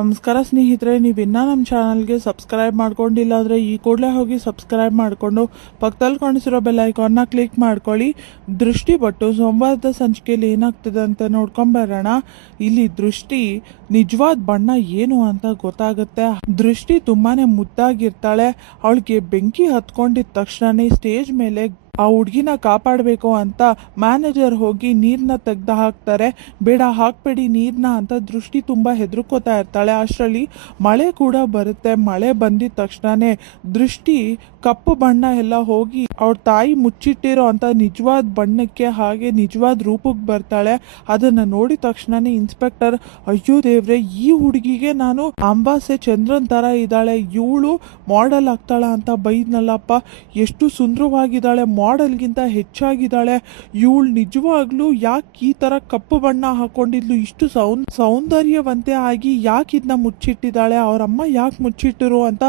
ನಮಸ್ಕಾರ ಸ್ನೇಹಿತರೆ, ನೀವಿನ್ನ ನಮ್ಮ ಚಾನಲ್ಗೆ ಸಬ್ಸ್ಕ್ರೈಬ್ ಮಾಡ್ಕೊಂಡಿಲ್ಲ ಅಂದರೆ ಈ ಕೂಡಲೇ ಹೋಗಿ ಸಬ್ಸ್ಕ್ರೈಬ್ ಮಾಡಿಕೊಂಡು ಪಕ್ಕದಲ್ಲಿ ಕಾಣಿಸಿರೋ ಬೆಲ್ ಐಕಾನ್ನ ಕ್ಲಿಕ್ ಮಾಡ್ಕೊಳ್ಳಿ. ದೃಷ್ಟಿ ಬಟ್ಟು ಸೋಮವಾರದ ಸಂಚಿಕೆಯಲ್ಲಿ ಏನಾಗ್ತದೆ ಅಂತ ನೋಡ್ಕೊಂಬರೋಣ. ಇಲ್ಲಿ ದೃಷ್ಟಿ ನಿಜವಾದ ಬಣ್ಣ ಏನು ಅಂತ ಗೊತ್ತಾಗುತ್ತೆ. ದೃಷ್ಟಿ ತುಂಬಾನೇ ಮುದ್ದಾಗಿರ್ತಾಳೆ. ಅವಳಿಗೆ ಬೆಂಕಿ ಹತ್ಕೊಂಡಿದ ತಕ್ಷಣನೇ ಸ್ಟೇಜ್ ಮೇಲೆ ಆ ಹುಡುಗಿನ ಕಾಪಾಡಬೇಕು ಅಂತ ಮ್ಯಾನೇಜರ್ ಹೋಗಿ ನೀರನ್ನ ತೆಗ್ದು ಹಾಕ್ತಾರೆ. ಬೇಡ ಹಾಕ್ಬೇಡಿ ನೀರನ್ನ ಅಂತ ದೃಷ್ಟಿ ತುಂಬ ಹೆದರ್ಕೋತಾ ಇರ್ತಾಳೆ. ಅಷ್ಟರಲ್ಲಿ ಮಳೆ ಕೂಡ ಬರುತ್ತೆ. ಮಳೆ ಬಂದಿದ ತಕ್ಷಣನೇ ದೃಷ್ಟಿ ಕಪ್ಪು ಬಣ್ಣ ಎಲ್ಲ ಹೋಗಿ ಅವ್ರ ತಾಯಿ ಮುಚ್ಚಿಟ್ಟಿರೋ ಅಂತ ನಿಜವಾದ ಬಣ್ಣಕ್ಕೆ ಹಾಗೆ ನಿಜವಾದ ರೂಪಕ್ಕೆ ಬರ್ತಾಳೆ. ಅದನ್ನು ನೋಡಿದ ತಕ್ಷಣನೇ ಇನ್ಸ್ಪೆಕ್ಟರ್, ಅಯ್ಯೋ ದೇವ್ರೆ, ಈ ಹುಡುಗಿಗೆ ನಾನು ಅಂಬಾಸೆ ಚಂದ್ರನ್ ಥರ ಇದ್ದಾಳೆ, ಇವಳು ಮಾಡೆಲ್ ಆಗ್ತಾಳ ಅಂತ ಬೈದ್ನಲ್ಲಪ್ಪ. ಎಷ್ಟು ಸುಂದರವಾಗಿದ್ದಾಳೆ, ಮಾಡೆಲ್ಗಿಂತ ಹೆಚ್ಚಾಗಿದ್ದಾಳೆ. ಇವಳು ನಿಜವಾಗ್ಲೂ ಯಾಕೆ ಈ ಥರ ಕಪ್ಪು ಬಣ್ಣ ಹಾಕೊಂಡಿದ್ಲು, ಇಷ್ಟು ಸೌಂದರ್ಯವಂತೆ ಆಗಿ ಯಾಕೆ ಇದನ್ನ ಮುಚ್ಚಿಟ್ಟಿದ್ದಾಳೆ, ಅವರಮ್ಮ ಯಾಕೆ ಮುಚ್ಚಿಟ್ಟರು ಅಂತ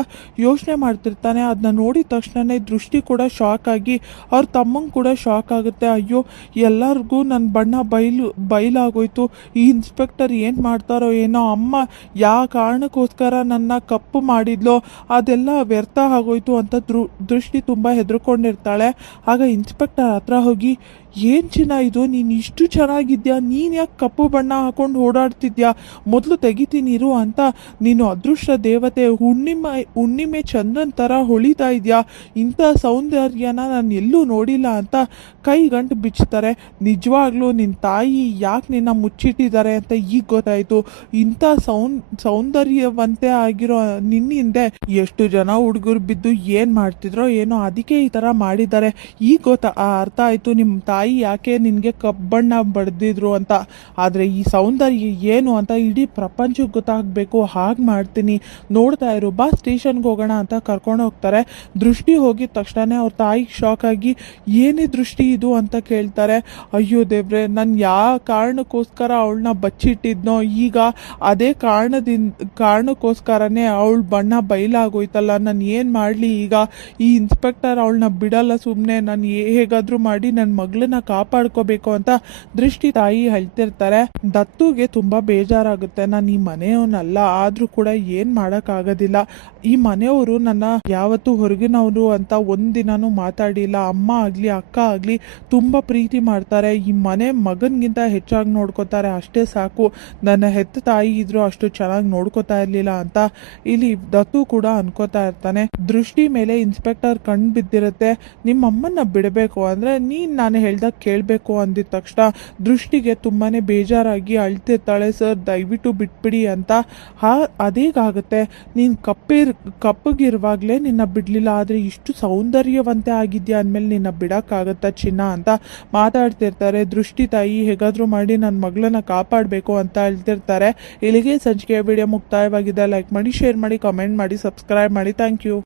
ಯೋಚನೆ ಮಾಡ್ತಿರ್ತಾನೆ. ಅದನ್ನ ನೋಡಿದ ತಕ್ಷಣನೇ ದೃಷ್ಟಿ ಕೂಡ ಶಾಕ್ ಆಗಿ ಅವ್ರ ತಮ್ಮಂಗೆ ಕೂಡ ಶಾಕ್ ಆಗುತ್ತೆ. ಅಯ್ಯೋ, ಎಲ್ಲರಿಗೂ ನನ್ನ ಬಣ್ಣ ಬಯಲಾಗೋಯ್ತು, ಈ ಇನ್ಸ್ಪೆಕ್ಟರ್ ಏನು ಮಾಡ್ತಾರೋ ಏನೋ, ಅಮ್ಮ ಯಾವ ಕಾರಣಕ್ಕೋಸ್ಕರ ನನ್ನ ಕಪ್ಪು ಮಾಡಿದ್ಲೋ ಅದೆಲ್ಲ ವ್ಯರ್ಥ ಆಗೋಯ್ತು ಅಂತ ದೃಷ್ಟಿ ತುಂಬ ಹೆದರ್ಕೊಂಡಿರ್ತಾಳೆ. ಆಗ ಇನ್ಸ್ಪೆಕ್ಟರ್ ಹತ್ರ ಹೋಗಿ, ಏನು ಚಿನ್ನ ಇದು, ನೀನು ಇಷ್ಟು ಚೆನ್ನಾಗಿದ್ಯಾ, ನೀನು ಯಾಕೆ ಕಪ್ಪು ಬಣ್ಣ ಹಾಕೊಂಡು ಓಡಾಡ್ತಿದ್ಯಾ, ಮೊದಲು ತೆಗಿತೀನಿರು ಅಂತ, ನೀನು ಅದೃಷ್ಟ ದೇವತೆ, ಹುಣ್ಣಿಮೆ ಚಂದ್ರನ್ ಥರ ಹೊಳಿತಾ ಇದೆಯಾ, ಇಂಥ ಸೌಂದರ್ಯನ ನಾನು ಎಲ್ಲೂ ನೋಡಿಲ್ಲ ಅಂತ ಕೈ ಗಂಟು ಬಿಚ್ತಾರೆ. ನಿಜವಾಗ್ಲೂ ನಿನ್ನ ತಾಯಿ ಯಾಕೆ ನಿನ್ನ ಮುಚ್ಚಿಟ್ಟಿದ್ದಾರೆ ಅಂತ ಈಗ ಗೊತ್ತಾಯಿತು. ಇಂಥ ಸೌಂದರ್ಯವಂತೆ ಆಗಿರೋ ನಿನ್ನಿಂದೆ ಎಷ್ಟು ಜನ ಹುಡುಗರು ಬಿದ್ದು ಏನು ಮಾಡ್ತಿದ್ರೋ ಏನೋ, ಅದಕ್ಕೆ ಈ ಥರ ಮಾಡಿದ್ದಾರೆ. ಈಗ ಅರ್ಥ ಆಯಿತು ನಿಮ್ಮ ತಾಯಿ ಯಾಕೆ ನಿನಗೆ ಕಬ್ಬಣ್ಣ ಬಡ್ದಿದ್ರು ಅಂತ. ಆದರೆ ಈ ಸೌಂದರ್ಯ ಏನು ಅಂತ ಇಡೀ ಪ್ರಪಂಚಕ್ಕೆ ಗೊತ್ತಾಗಬೇಕು, ಹಾಗೆ ಮಾಡ್ತೀನಿ, ನೋಡ್ತಾ ಇರು, ಬಾ ಸ್ಟೇಷನ್ಗೆ ಹೋಗೋಣ ಅಂತ ಕರ್ಕೊಂಡು ಹೋಗ್ತಾರೆ. ದೃಷ್ಟಿ ಹೋಗಿದ ತಕ್ಷಣ ಅವ್ರ ತಾಯಿಗೆ ಶಾಕ್ ಆಗಿ, ಏನೇ ದೃಷ್ಟಿ ಇದು ಅಂತ ಕೇಳ್ತಾರೆ. ಅಯ್ಯೋ ದೇವ್ರೆ, ನಾನು ಯಾವ ಕಾರಣಕ್ಕೋಸ್ಕರ ಅವಳನ್ನ ಬಚ್ಚಿಟ್ಟಿದ್ನೋ ಈಗ ಅದೇ ಕಾರಣಕ್ಕೋಸ್ಕರನೇ ಅವಳ ಬಣ್ಣ ಬಯಲಾಗೋಯ್ತಲ್ಲ, ನಾನು ಏನು ಮಾಡಲಿ ಈಗ, ಈ ಇನ್ಸ್ಪೆಕ್ಟರ್ ಅವಳನ್ನ ಬಿಡಲ್ಲ ಸುಮ್ಮನೆ, ನಾನು ಹೇಗಾದರೂ ಮಾಡಿ ನನ್ನ ಮಗಳನ್ನ ಕಾಪಾಡ್ಕೋಬೇಕು ಅಂತ ದೃಷ್ಟಿ ತಾಯಿ ಹೇಳ್ತಿರ್ತಾರೆ. ದತ್ತುಗೆ ತುಂಬಾ ಬೇಜಾರಾಗುತ್ತೆ. ನಾನು ಈ ಮನೆಯವನಲ್ಲ, ಆದ್ರೂ ಕೂಡ ಏನ್ ಮಾಡೋಕ್ಕಾಗೋದಿಲ್ಲ. ಈ ಮನೆಯವರು ನನ್ನ ಯಾವತ್ತೂ ಹೊರಗಿನವರು ಅಂತ ಒಂದಿನಾನು ಮಾತಾಡಿಲ್ಲ. ಅಮ್ಮ ಆಗ್ಲಿ ಅಕ್ಕ ಆಗ್ಲಿ ತುಂಬಾ ಪ್ರೀತಿ ಮಾಡ್ತಾರೆ, ಈ ಮನೆ ಮಗನ್ಗಿಂತ ಹೆಚ್ಚಾಗಿ ನೋಡ್ಕೋತಾರೆ, ಅಷ್ಟೇ ಸಾಕು. ನನ್ನ ಹೆತ್ತ ತಾಯಿ ಇದ್ರು ಅಷ್ಟು ಚೆನ್ನಾಗಿ ನೋಡ್ಕೋತಾ ಇರ್ಲಿಲ್ಲ ಅಂತ ಇಲ್ಲಿ ದತ್ತು ಕೂಡ ಅನ್ಕೋತಾ ಇರ್ತಾನೆ. ದೃಷ್ಟಿ ಮೇಲೆ ಇನ್ಸ್ಪೆಕ್ಟರ್ ಕಣ್ ಬಿದ್ದಿರುತ್ತೆ. ನಿಮ್ಮಮ್ಮನ್ನ ಬಿಡಬೇಕು ಅಂದ್ರೆ ನಾನು ಹೇಳ್ದಾಗ ಕೇಳಬೇಕು ಅಂದಿದ ತಕ್ಷಣ ದೃಷ್ಟಿಗೆ ತುಂಬಾನೇ ಬೇಜಾರಾಗಿ ಅಳ್ತಿರ್ತಾಳೆ. ಸರ್ ದಯವಿಟ್ಟು ಬಿಟ್ಬಿಡಿ ಅಂತ. ಅದೇಗಾಗುತ್ತೆ, ನೀನು ಕಪ್ಪಗಿರುವಾಗಲೇ ನಿನ್ನ ಬಿಡಲಿಲ್ಲ, ಆದರೆ ಇಷ್ಟು ಸೌಂದರ್ಯವಂತೆ ಆಗಿದ್ಯಾ ಅಂದಮೇಲೆ ನಿನ್ನ ಬಿಡೋಕ್ಕಾಗತ್ತಾ ಚಿನ್ನ ಅಂತ ಮಾತಾಡ್ತಿರ್ತಾರೆ. ದೃಷ್ಟಿ ತಾಯಿ ಹೇಗಾದರೂ ಮಾಡಿ ನನ್ನ ಮಗಳನ್ನ ಕಾಪಾಡಬೇಕು ಅಂತ ಹೇಳ್ತಿರ್ತಾರೆ. ಇಲ್ಲಿಗೆ ಸಂಚಿಕೆಯ ವಿಡಿಯೋ ಮುಕ್ತಾಯವಾಗಿದೆ. ಲೈಕ್ ಮಾಡಿ, ಶೇರ್ ಮಾಡಿ, ಕಮೆಂಟ್ ಮಾಡಿ, ಸಬ್ಸ್ಕ್ರೈಬ್ ಮಾಡಿ. Thank you.